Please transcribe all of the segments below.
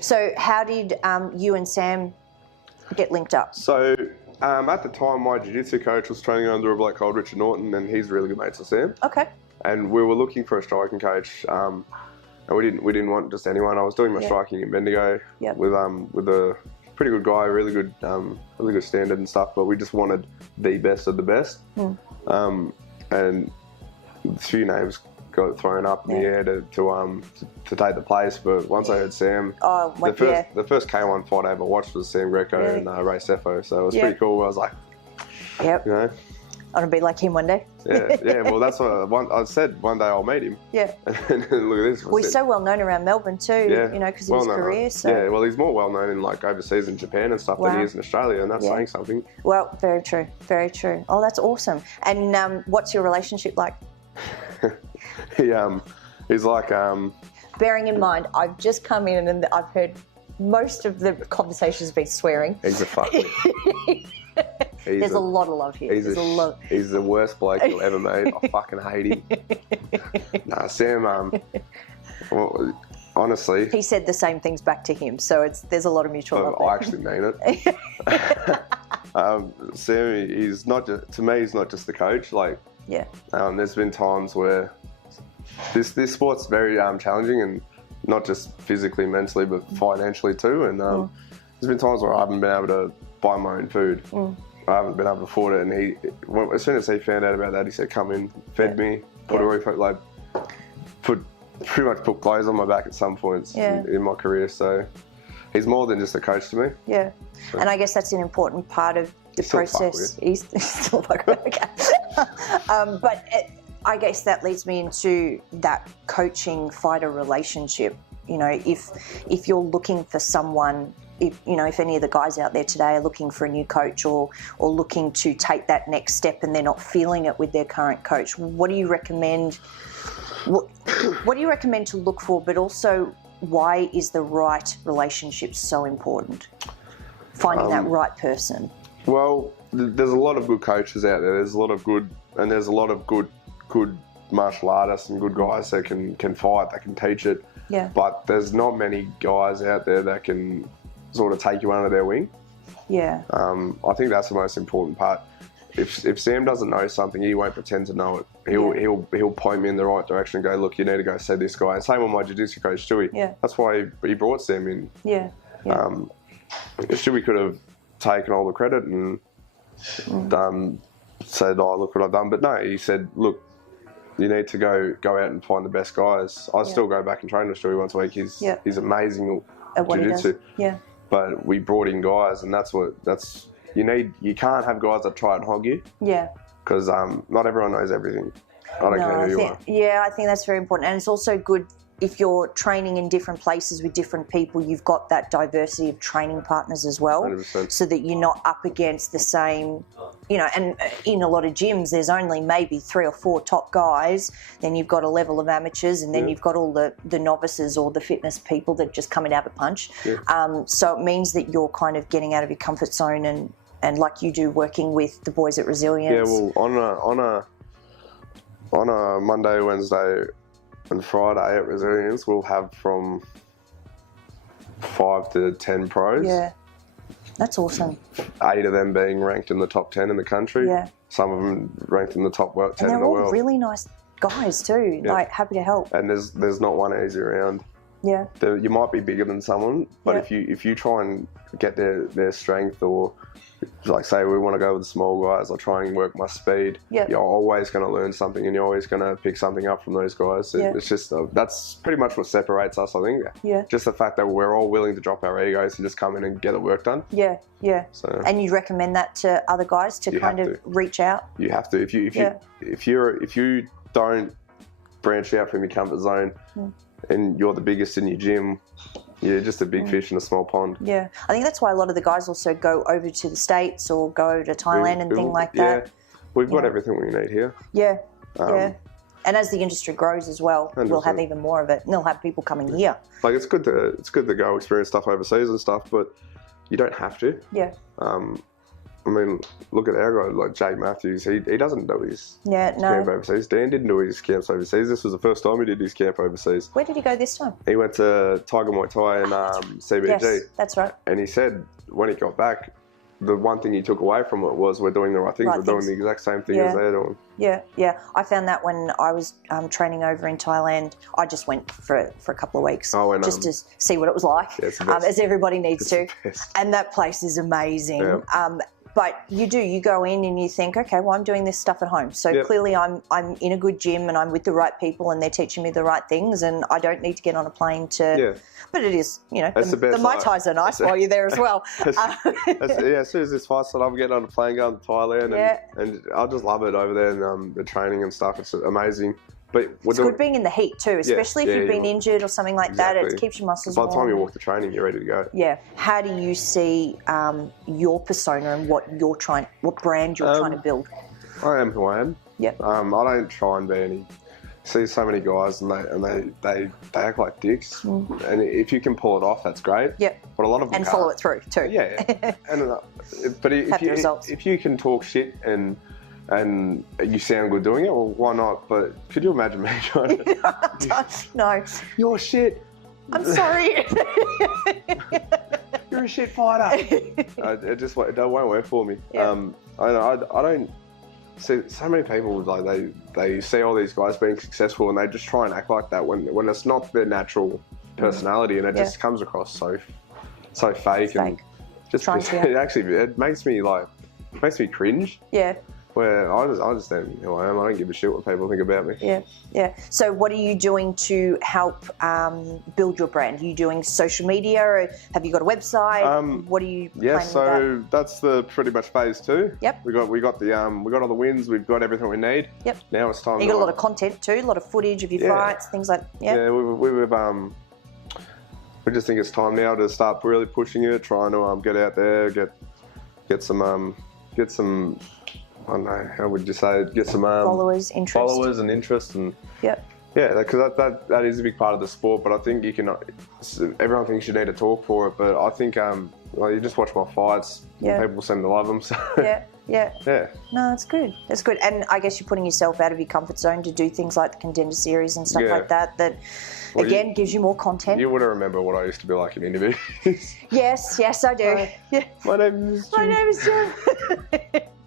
So how did you and Sam get linked up? So at the time, my jiu-jitsu coach was training under a bloke called Richard Norton, and he's really good mates with Sam. Okay. And we were looking for a striking coach, and we didn't want just anyone. I was doing my striking in Bendigo with a pretty good guy, really good standard and stuff. But we just wanted the best of the best. And a few names got thrown up in the air to take the place. But once I heard Sam, the first K1 fight I ever watched was Sam Greco and Ray Cepho. So it was pretty cool. I was like, you know, I want to be like him one day. yeah. Well, that's what I said. One day I'll meet him. Yeah. And look at this. Well, he's so well known around Melbourne too. Yeah. You know, because of his career. So. Yeah. Well, he's more well known in like overseas in Japan and stuff than he is in Australia, and that's saying something. Well, very true. Very true. Oh, that's awesome. And what's your relationship like? He's like. Bearing in mind, I've just come in and I've heard most of the conversations been swearing. He's a fuck. There's a lot of love here. He's the worst bloke you'll ever meet. I fucking hate him. Nah, Sam, well, honestly... He said the same things back to him, so there's a lot of mutual love there. I actually mean it. Sam, he's not just... To me, he's not just the coach. Like, there's been times where this sport's very challenging, and not just physically, mentally, but financially too. And there's been times where I haven't been able to buy my own food. I haven't been able to afford it, and as soon as he found out about that, he said, "Come in, fed me, put a roof, like, pretty much put clothes on my back at some points in my career." So he's more than just a coach to me. Yeah, so. And I guess that's an important part of the process. He's still okay. But I guess that leads me into that coaching-fighter relationship. You know, if you're looking for someone. If any of the guys out there today are looking for a new coach or looking to take that next step and they're not feeling it with their current coach, what do you recommend? What do you recommend to look for? But also, why is the right relationship so important? Finding that right person. Well, there's a lot of good coaches out there. There's a lot of good martial artists and good guys that can fight, that can teach it. Yeah. But there's not many guys out there that can sort of take you under their wing. Yeah. I think that's the most important part. If Sam doesn't know something, he won't pretend to know it. He'll point me in the right direction and go, "Look, you need to go see this guy." And same with my jiu-jitsu coach, Stewie. Yeah. That's why he brought Sam in. Yeah. Stewie could have taken all the credit and said, "Oh, look what I've done," but no, he said, "Look, you need to go out and find the best guys." I still go back and train with Stewie once a week. He's amazing at jiu-jitsu. Yeah. But we brought in guys, and you need. You can't have guys that try and hog you. Yeah. Because not everyone knows everything. I don't care who you are. Yeah, I think that's very important, and it's also good if you're training in different places with different people. You've got that diversity of training partners as well, 100%. So that you're not up against the same. And in a lot of gyms, there's only maybe 3 or 4 top guys. Then you've got a level of amateurs, and then you've got all the novices or the fitness people that just come in out of a punch. Yeah. So it means that you're kind of getting out of your comfort zone and like you do, working with the boys at Resilience. Yeah, well, on a Monday, Wednesday, and Friday at Resilience, we'll have from 5 to 10 pros. Yeah. That's awesome. 8 of them being ranked in the top 10 in the country. Yeah. Some of them ranked in the top 10 in the world. And they're all really nice guys too, like happy to help. And there's not one easy around. Yeah. You might be bigger than someone, but if you try and get their strength, or like say we want to go with the small guys, I try and work my speed. Yep. You're always going to learn something, and you're always going to pick something up from those guys. It's just that's pretty much what separates us, I think. Yeah. Just the fact that we're all willing to drop our egos and just come in and get the work done. Yeah. Yeah. So, and you recommend that to other guys to kind of reach out. You have to. If you don't branch out from your comfort zone, and you're the biggest in your gym, you're just a big fish in a small pond. Yeah, I think that's why a lot of the guys also go over to the States or go over to Thailand and things like that. Yeah, we've got everything we need here. Yeah, and as the industry grows as well, 100%. We'll have even more of it, and they'll have people coming here. Like it's good to go experience stuff overseas and stuff, but you don't have to. Yeah. I mean, look at our guy, like Jake Matthews. He doesn't do his camp overseas. Dan didn't do his camps overseas. This was the first time he did his camp overseas. Where did he go this time? He went to Tiger Muay Thai and CBG. Yes, that's right. And he said when he got back, the one thing he took away from it was we're doing the right things. We're doing the exact same thing as they're doing. Yeah. I found that when I was training over in Thailand. I just went for a couple of weeks just to see what it was like, as everybody needs to. And that place is amazing. Yeah. But you go in and you think, okay, well, I'm doing this stuff at home. So clearly I'm in a good gym and I'm with the right people and they're teaching me the right things and I don't need to get on a plane to... Yeah. But it is, the Mai Tais are nice while you're there as well. As soon as this fight started, I'm getting on a plane going to Thailand and I just love it over there and the training and stuff. It's amazing. But it's good being in the heat too, especially if you've been injured or something like that. It keeps your muscles warm. By the time you walk the training, you're ready to go. Yeah. How do you see your persona and what brand you're trying to build? I am who I am. Yep. I don't try and be any. See so many guys and they act like dicks. And if you can pull it off, that's great. Yep. But a lot of them can't. Follow it through too. Yeah. But if you can talk shit and you sound good doing it, well, why not? But could you imagine me trying to... No. You're shit. I'm sorry. You're a shit fighter. It won't work for me. Yeah. I don't see so many people, like they see all these guys being successful and they just try and act like that when it's not their natural personality and it just comes across so fake and just it makes me cringe. Yeah. Where I just don't know who I am. I don't give a shit what people think about me. Yeah. So what are you doing to help build your brand? Are you doing social media? Or have you got a website? What are you planning with that? That's the pretty much phase 2. Yep. We got all the wins. We've got everything we need. Yep. Now it's time. You got a lot of content too, a lot of footage of your fights, things like that. Yeah. We just think it's time now to start really pushing it, trying to get out there, get some. I don't know, how would you say it? Get some followers, and interest, and because that is a big part of the sport. But I think everyone thinks you need to talk for it, but I think you just watch my fights. People seem to love them. So Yeah. No, that's good. That's good. And I guess you're putting yourself out of your comfort zone to do things like the Contender series and stuff like that. That again gives you more content. You wouldn't remember what I used to be like in interviews. Yes, I do. My name is Jim.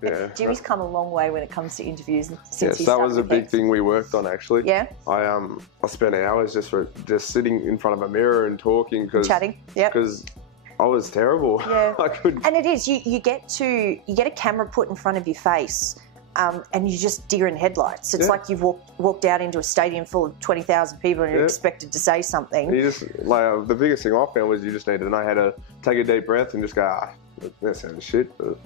Yeah. Jimmy's come a long way when it comes to interviews since he that was a big thing we worked on actually. Yeah. I spent hours just sitting in front of a mirror and talking chatting. Because I was terrible. Yeah. I couldn't. And it is you get a camera put in front of your face. And you just deer in headlights. It's like you've walked out into a stadium full of 20,000 people and you're expected to say something. You just the biggest thing I found was you just need to know how to take a deep breath and just go, that sounds shit. But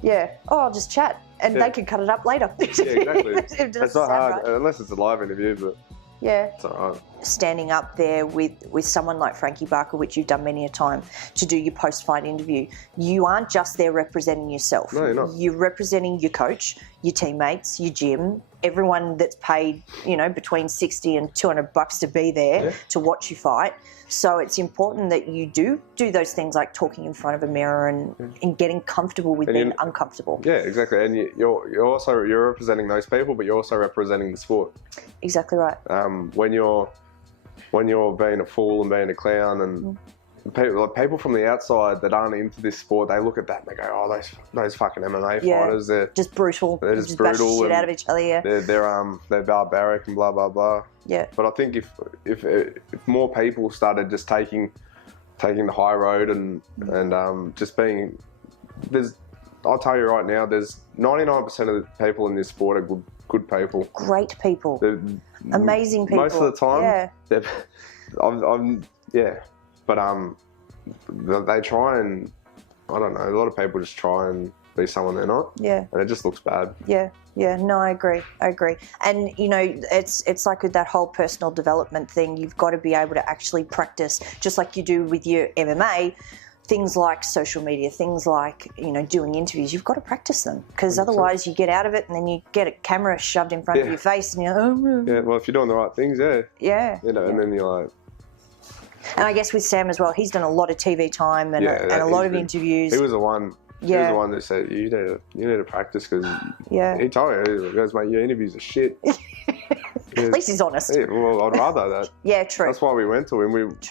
I'll just chat and they can cut it up later. Yeah, exactly. It's not hard unless it's a live interview, but it's all right. Standing up there with someone like Frankie Barker, which you've done many a time, to do your post-fight interview, you aren't just there representing yourself. No, you're not. You're representing your coach, your teammates, your gym, everyone that's paid, between $60 and $200 to be there to watch you fight. So it's important that you do those things like talking in front of a mirror and getting comfortable with being uncomfortable. Yeah, exactly. And you're also representing those people, but you're also representing the sport. Exactly right. When you're being a fool and being a clown and people from the outside that aren't into this sport, they look at that and they go, oh, those fucking MMA fighters, they're just brutal. They're just brutal. Bash shit out of each other. Yeah. They're barbaric and blah blah blah. Yeah. But I think if more people started just taking the high road and just being, I'll tell you right now, there's 99% of the people in this sport are good people. Great people. They're amazing people. Most of the time. Yeah. But they try and, I don't know, a lot of people just try and be someone they're not. Yeah. And it just looks bad. Yeah. No, I agree. And, it's like with that whole personal development thing, you've got to be able to actually practice, just like you do with your MMA, things like social media, things like, doing interviews. You've got to practice them because otherwise you get out of it and then you get a camera shoved in front of your face and you're like, Yeah, well, if you're doing the right things, Yeah. And then you're like... And I guess with Sam as well, he's done a lot of TV time and a lot of interviews. He was the one Yeah. He was the one that said, you need to practice because he told you, he goes, mate, your interviews are shit. At least he's honest. Yeah, well, I'd rather that. Yeah, true. That's why we went to him. We went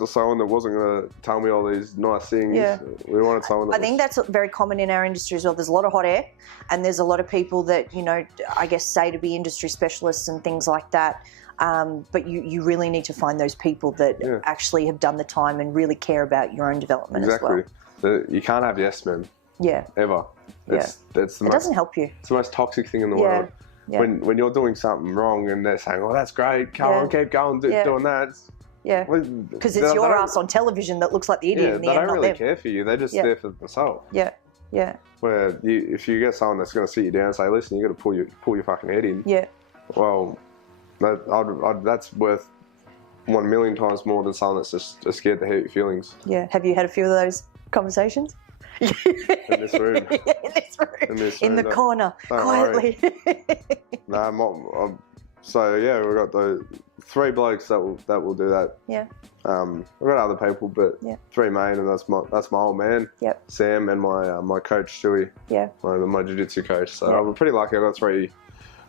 to someone that wasn't going to tell me all these nice things. Yeah. We wanted someone that I think that's very common in our industry as well. There's a lot of hot air, and there's a lot of people that, you know, I guess say to be industry specialists and things like that. But you really need to find those people that actually have done the time and really care about your own development as well. You can't have yes men. Yeah. Ever. It doesn't help you. It's the most toxic thing in the world. Yeah. When you're doing something wrong and they're saying, "Oh, that's great, come on, keep going, doing that." Because it's your ass on television that looks like the idiot in the end. They don't really care for you. They're just there for themselves. Yeah. Where if you get someone that's going to sit you down and say, "Listen, you got to pull your fucking head in." Yeah. Well, that's worth 1 million times more than someone that's just scared to hurt your feelings. Yeah. Have you had a few of those conversations? In this room. In the corner, quietly. So yeah, we've got the 3 blokes that will do that. Yeah. We've got other people, but 3 main, and that's my old man, Sam, and my coach Stewie, my jiu-jitsu coach. So I'm pretty lucky. I've got three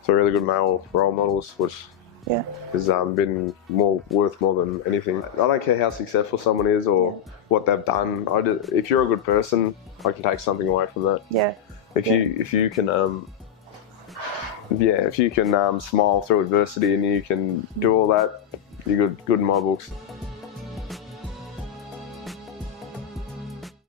really good male role models, which has been worth more than anything. I don't care how successful someone is or what they've done. If you're a good person, I can take something away from that. Yeah. If you can smile through adversity and you can do all that, you're good in my books.